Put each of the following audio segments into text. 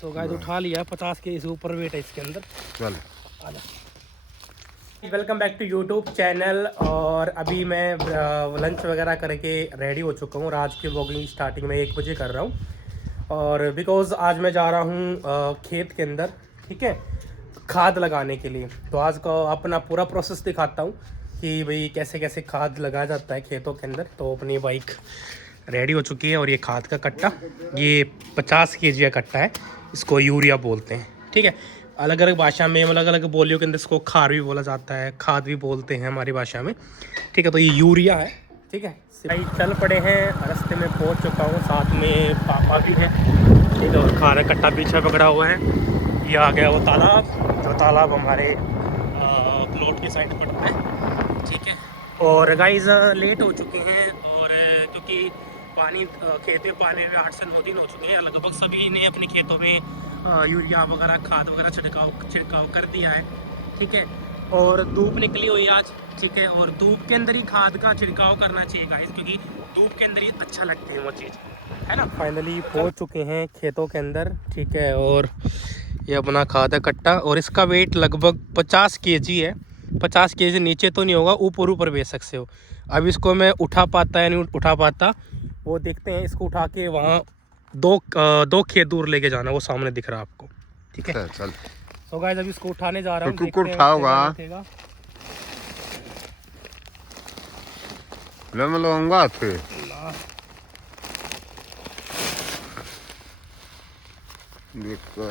So guys उठा लिया 50 के से ऊपर वेट है इसके अंदर। चल welcome back to YouTube channel. और अभी मैं लंच वगैरह करके रेडी हो चुका हूँ और आज की व्लॉगिंग स्टार्टिंग में 1 बजे कर रहा हूँ। और बिकॉज़ आज मैं जा रहा हूँ खेत के अंदर, ठीक है, खाद लगाने के लिए। तो आज का अपना पूरा प्रोसेस दिखाता हूँ कि भाई कैसे कैसे खाद लगाया जाता है खेतों के अंदर। तो अपनी बाइक रेडी हो चुकी है और ये खाद का कट्टा, ये 50 kg का कट्टा है, इसको यूरिया बोलते हैं, ठीक है। अलग अलग भाषा में, अलग अलग बोलियों के अंदर इसको खार भी बोला जाता है, खाद भी बोलते हैं हमारी भाषा में, ठीक है। तो ये यूरिया है, ठीक है। भाई चल पड़े हैं, रास्ते में पहुंच चुका हूँ, साथ में पापा भी हैं, ठीक है। और खारा कट्टा पीछे पकड़ा हुआ है। ये आ गया वो तालाब, जो तालाब हमारे प्लॉट की साइड पड़ता है, ठीक है। और गाइस लेट हो चुके हैं और क्योंकि पानी खेत में पानी में 8 से 9 दिन हो चुके हैं, लगभग सभी ने अपने खेतों में यूरिया वगैरह खाद वगैरह छिड़काव कर दिया है, ठीक है। और धूप निकली हुई आज, ठीक है। और धूप के अंदर ही खाद का छिड़काव करना चाहिए गाइस, क्योंकि धूप के अंदर ही अच्छा लगती है वो चीज़, है ना। फाइनली पहुंच चुके हैं खेतों के अंदर, ठीक है। और ये अपना खाद है कट्टा और इसका वेट लगभग 50 kg है। 50 kg से नीचे तो नहीं होगा, ऊपर ऊपर बेच सकते हो। अब इसको मैं उठा पाता है नहीं उठा पाता, वो देखते हैं। इसको उठा के वहाँ दो खेत दूर लेके जाना, वो सामने दिख रहा है आपको, ठीक है। चल तो गाइस अभी इसको उठाने जा रहा हूँ, तो देखते हैं उठाओगा उठेगा। ले मैं लूंगा फिर देखो।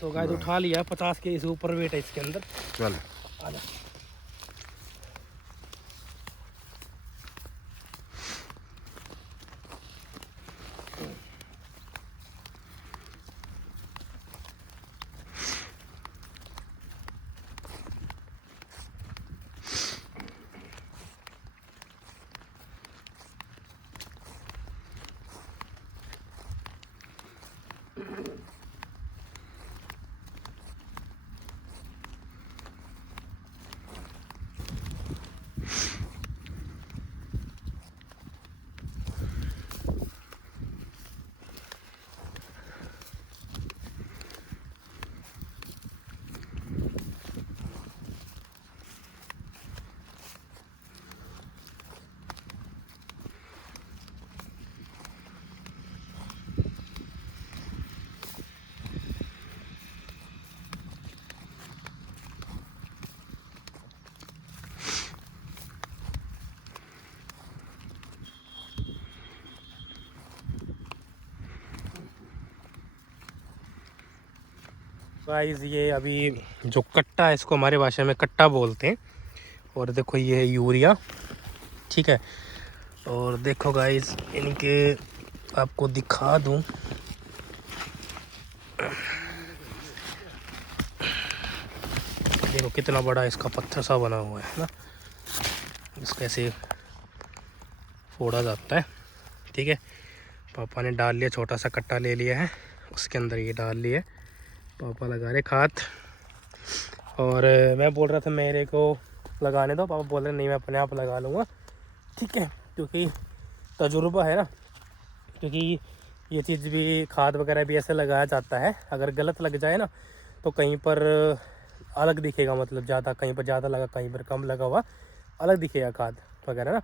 सो गाइस उठा लिया 50 के से ऊपर वेट है इसके अंदर। चल आजा। गाइस ये अभी जो कट्टा है, इसको हमारे भाषा में कट्टा बोलते हैं। और देखो ये है यूरिया, ठीक है। और देखो गाइस इनके आपको दिखा दूं, देखो कितना बड़ा इसका पत्थर सा बना हुआ है ना, इसको ऐसे फोड़ा जाता है, ठीक है। पापा ने डाल लिया, छोटा सा कट्टा ले लिया है, उसके अंदर ये डाल लिया, पापा लगा रहे खाद। और मैं बोल रहा था मेरे को लगाने दो, पापा बोल रहे नहीं मैं अपने आप लगा लूँगा, ठीक है। क्योंकि तजुर्बा है ना, क्योंकि ये चीज़ भी खाद वगैरह भी ऐसे लगाया जाता है, अगर गलत लग जाए ना तो कहीं पर अलग दिखेगा, मतलब ज़्यादा, कहीं पर ज़्यादा लगा कहीं पर कम लगा हुआ अलग दिखेगा खाद वगैरह ना।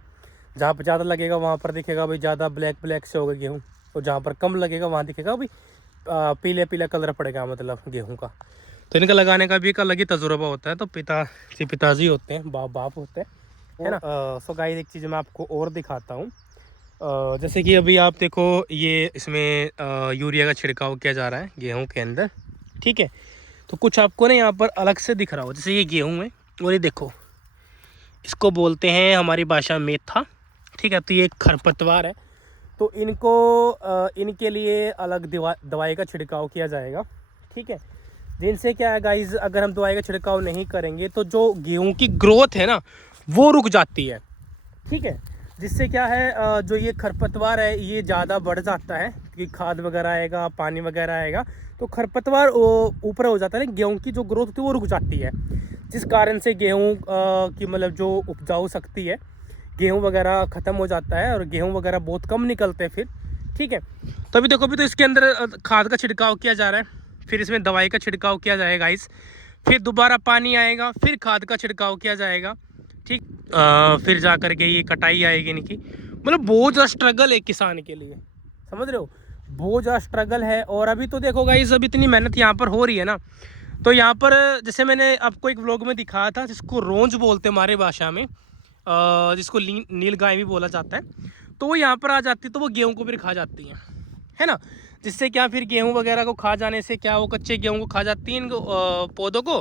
जहाँ पर ज़्यादा लगेगा वहाँ पर दिखेगा भाई ज़्यादा ब्लैक ब्लैक से होगा गेहूँ, और जहाँ पर कम लगेगा वहाँ दिखेगा भाई पीले पीला कलर पड़ेगा, मतलब गेहूं का। तो इनका लगाने का भी एक अलग ही तजुर्बा होता है। तो पिताजी होते हैं, बाप होते हैं, है ना। सो गाइस एक चीज़ मैं आपको और दिखाता हूँ। जैसे कि अभी आप देखो ये इसमें यूरिया का छिड़काव किया जा रहा है गेहूं के अंदर, ठीक है। तो कुछ आपको ना यहाँ पर अलग से दिख रहा हो, जैसे ये गेहूँ है और ये देखो इसको बोलते हैं हमारी भाषा में मेथा, ठीक है। तो ये खरपतवार है, तो इनको इनके लिए अलग दवाई का छिड़काव किया जाएगा, ठीक है। जिनसे क्या है गाइस, अगर हम दवाई का छिड़काव नहीं करेंगे तो जो गेहूं की ग्रोथ है ना वो रुक जाती है, ठीक है। जिससे क्या है जो ये खरपतवार है ये ज़्यादा बढ़ जाता है, क्योंकि खाद वगैरह आएगा, पानी वगैरह आएगा, तो खरपतवार ऊपर हो जाता है ना, गेहूँ की जो ग्रोथ होती है वो रुक जाती है, जिस कारण से गेहूँ की मतलब जो उपजाऊ शक्ति है गेहूँ वगैरह ख़त्म हो जाता है और गेहूँ वगैरह बहुत कम निकलते हैं फिर, ठीक है। तो अभी देखो, अभी तो इसके अंदर खाद का छिड़काव किया जा रहा है, फिर इसमें दवाई का छिड़काव किया जाएगा गाइस, फिर दोबारा पानी आएगा, फिर खाद का छिड़काव किया जाएगा, ठीक। फिर जा कर के ये कटाई आएगी इनकी। मतलब बहुत ज़्यादा स्ट्रगल है किसान के लिए, समझ रहे हो, बहुत ज़्यादा स्ट्रगल है। और अभी तो देखो गाइस, अब इतनी मेहनत यहाँ पर हो रही है ना, तो यहाँ पर जैसे मैंने आपको एक व्लॉग में दिखाया था, जिसको रोंज बोलते हैं हमारे भाषा में, जिसको नील गाय भी बोला जाता है, तो वो यहाँ पर आ जाती है, तो वो गेहूँ को फिर खा जाती हैं, है ना। जिससे क्या, फिर गेहूँ वगैरह को खा जाने से क्या, वो कच्चे गेहूँ को खा जाती हैं इनको पौधों को,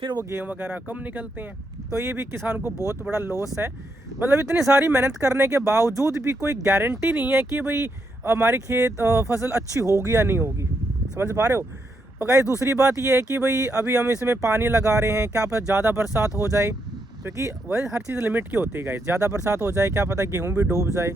फिर वो गेहूँ वगैरह कम निकलते हैं। तो ये भी किसान को बहुत बड़ा लॉस है। मतलब इतनी सारी मेहनत करने के बावजूद भी कोई गारंटी नहीं है कि भाई हमारी खेत फसल अच्छी होगी या नहीं होगी, समझ पा रहे हो। तो गाइस दूसरी बात ये है कि भाई अभी हम इसमें पानी लगा रहे हैं, क्या पता ज़्यादा बरसात हो जाए, क्योंकि वह हर चीज़ लिमिट की होती है गाइस। ज़्यादा बरसात हो जाए, क्या पता गेहूँ भी डूब जाए।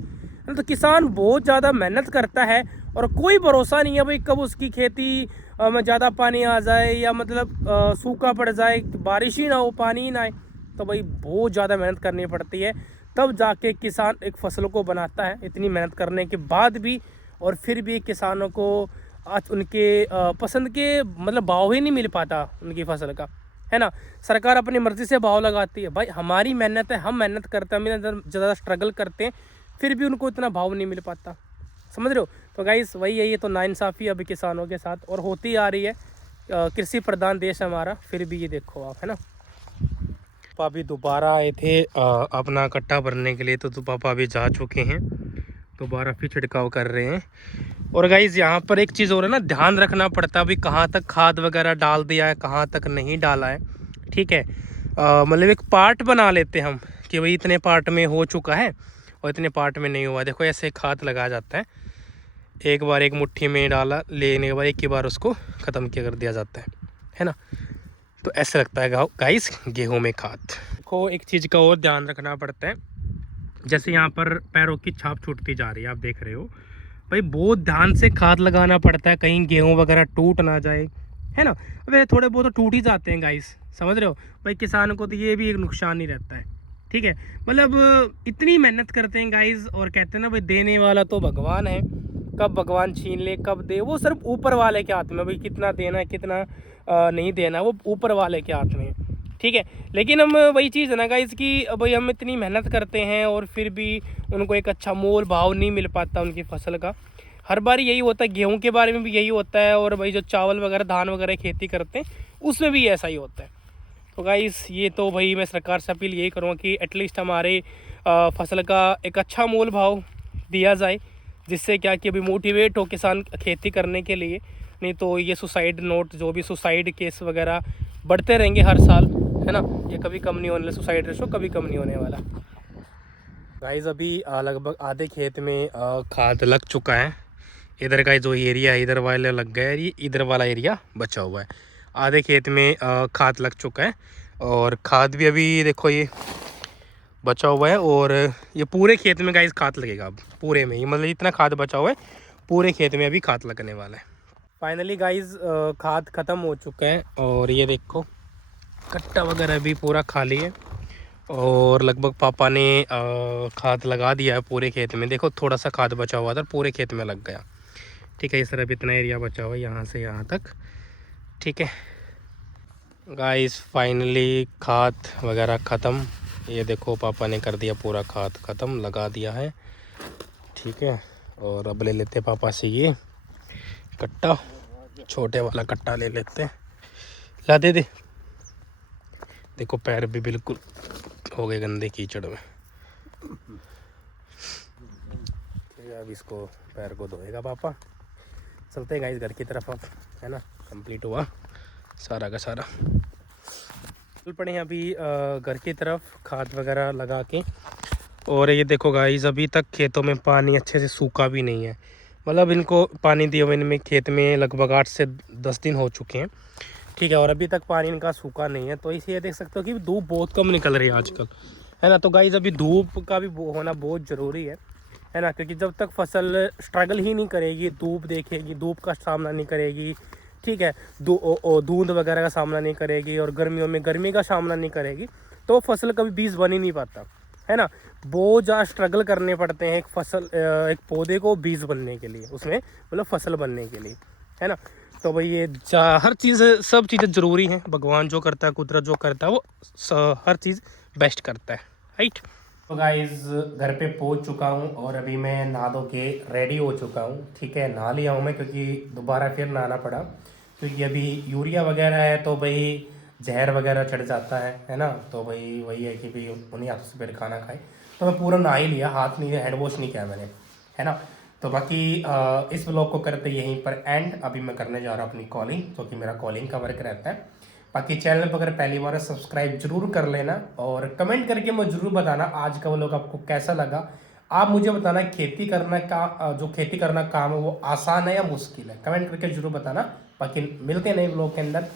तो किसान बहुत ज़्यादा मेहनत करता है और कोई भरोसा नहीं है भाई कब उसकी खेती में ज़्यादा पानी आ जाए, या मतलब सूखा पड़ जाए, बारिश ही ना हो, पानी ही ना आए। तो भाई बहुत ज़्यादा मेहनत करनी पड़ती है, तब जाके किसान एक फसल को बनाता है, इतनी मेहनत करने के बाद भी। और फिर भी किसानों को आज उनके पसंद के मतलब भाव ही नहीं मिल पाता उनकी फसल का, है ना। सरकार अपनी मर्ज़ी से भाव लगाती है। भाई हमारी मेहनत है, हम मेहनत करते हैं, हम ज़्यादा स्ट्रगल करते हैं, फिर भी उनको इतना भाव नहीं मिल पाता, समझ रहे हो। तो गाइस वही है, ये तो नाइंसाफ़ी अभी किसानों के साथ और होती आ रही है। कृषि प्रधान देश हमारा, फिर भी ये देखो आप, है ना। पापा अभी दोबारा आए थे अपना कट्टा भरने के लिए, तो पापा अभी जा चुके हैं, दोबारा फिर छिड़काव कर रहे हैं। और गाइज़ यहाँ पर एक चीज़ और है ना, ध्यान रखना पड़ता है अभी कहाँ तक खाद वगैरह डाल दिया है, कहाँ तक नहीं डाला है, ठीक है। मतलब एक पार्ट बना लेते हैं हम कि भाई इतने पार्ट में हो चुका है और इतने पार्ट में नहीं हुआ। देखो ऐसे खाद लगाया जाता है, एक बार एक मुट्ठी में डाला, लेने के बाद एक ही बार उसको ख़त्म किया कर दिया जाता है ना। तो ऐसे लगता है गाइस गेहूं में खाद को। एक चीज़ का और ध्यान रखना पड़ता है, जैसे यहाँ पर पैरों की छाप छूटती जा रही है, आप देख रहे हो भाई, बहुत ध्यान से खाद लगाना पड़ता है, कहीं गेहूं वगैरह टूट ना जाए, है ना। वे थोड़े बहुत तो टूट ही जाते हैं गाइस, समझ रहे हो भाई, किसान को तो ये भी एक नुकसान ही रहता है, ठीक है। मतलब इतनी मेहनत करते हैं गाइस, और कहते हैं ना भाई देने वाला तो भगवान है, कब भगवान छीन ले कब दे, वो सिर्फ ऊपर वाले के हाथ में। भाई कितना देना है कितना नहीं देना, वो ऊपर वाले के हाथ में, ठीक है। लेकिन हम वही चीज़ है ना गाइस कि भाई हम इतनी मेहनत करते हैं और फिर भी उनको एक अच्छा मोल भाव नहीं मिल पाता उनकी फसल का। हर बार यही होता है, गेहूं के बारे में भी यही होता है, और भाई जो चावल वगैरह धान वगैरह खेती करते हैं उसमें भी ऐसा ही होता है। तो गाइस ये तो भाई मैं सरकार से अपील यही करूँगा कि एटलीस्ट हमारे फसल का एक अच्छा मोल भाव दिया जाए, जिससे क्या कि अभी मोटिवेट हो किसान खेती करने के लिए। नहीं तो ये सुसाइड नोट, जो भी सुसाइड केस वगैरह बढ़ते रहेंगे हर साल, है ना, ये कभी कम नहीं होने वाला, सुसाइड रेशो कभी कम नहीं होने वाला। गाइस अभी लगभग आधे खेत में खाद लग चुका है। इधर का जो एरिया है इधर वाला लग गया है, ये इधर वाला एरिया बचा हुआ है। आधे खेत में खाद लग चुका है, और खाद भी अभी देखो ये बचा हुआ है, और ये पूरे खेत में गाइस खाद लगेगा अब पूरे में ही, मतलब इतना खाद बचा हुआ है, पूरे खेत में अभी खाद लगने वाला है। फाइनली गाइस खाद ख़त्म हो चुका है, और ये देखो कट्टा वगैरह भी पूरा खाली है, और लगभग पापा ने खाद लगा दिया है पूरे खेत में। देखो थोड़ा सा खाद बचा हुआ था, पूरे खेत में लग गया, ठीक है। इस तरफ इतना एरिया बचा हुआ है यहाँ से यहाँ तक, ठीक है। गाइस फाइनली खाद वगैरह ख़त्म, ये देखो पापा ने कर दिया पूरा खाद ख़त्म, लगा दिया है, ठीक है। और अब ले लेते हैं पापा से ये कट्टा, छोटे वाला कट्टा ले लेते हैं, ला दे दे। देखो पैर भी बिल्कुल हो गए गंदे कीचड़ में, अब इसको पैर को धोएगा पापा। चलते हैं गाइस घर की तरफ अब, है ना, कंप्लीट हुआ सारा का सारा। चल पड़े हैं अभी घर की तरफ खाद वगैरह लगा के। और ये देखो गाइस अभी तक खेतों में पानी अच्छे से सूखा भी नहीं है, मतलब इनको पानी दिए हुए इनमें खेत में लगभग 8 से 10 दिन हो चुके हैं, ठीक है। और अभी तक पानी इनका सूखा नहीं है, तो इसलिए देख सकते हो कि धूप बहुत कम निकल रही है आजकल, है ना। तो गाइस अभी धूप का भी होना बहुत ज़रूरी है ना, क्योंकि जब तक फसल स्ट्रगल ही नहीं करेगी, धूप देखेगी, धूप का सामना नहीं करेगी, ठीक है, धुंध वगैरह का सामना नहीं करेगी, और गर्मियों में गर्मी का सामना नहीं करेगी, तो फसल कभी बीज बन ही नहीं पाता, है ना, बहुत ज़्यादा स्ट्रगल करने पड़ते हैं एक पौधे को बीज बनने के लिए, उसमें मतलब फसल बनने के लिए, है ना। तो भाई ये हर चीज़, सब चीज़ें ज़रूरी हैं। भगवान जो करता है, कुदरत जो करता है, वो हर चीज़ बेस्ट करता है, राइट। तो गाइस घर पे पहुंच चुका हूं और अभी मैं नहा धो के रेडी हो चुका हूं, ठीक है। नहा लिया हूं मैं, क्योंकि दोबारा फिर नहाना पड़ा, क्योंकि अभी यूरिया वगैरह है तो भाई जहर वगैरह चढ़ जाता है ना। तो भाई वही है कि भाई उन्हीं हाथों से फिर खाना खाए। तो मैं पूरा नहा ही लिया, हाथ नहीं, हैंड वॉश नहीं किया मैंने, है ना। तो बाकी इस व्लॉग को करते यहीं पर एंड। अभी मैं करने जा रहा हूँ अपनी कॉलिंग, तो कि मेरा कॉलिंग का वर्क रहता है। बाकी चैनल पर अगर पहली बार सब्सक्राइब जरूर कर लेना और कमेंट करके मुझे जरूर बताना आज का व्लॉग आपको कैसा लगा। आप मुझे बताना खेती करना का जो खेती करना काम है वो आसान है या मुश्किल है, कमेंट करके जरूर बताना। बाकी मिलते हैं नए व्लॉग के अंदर।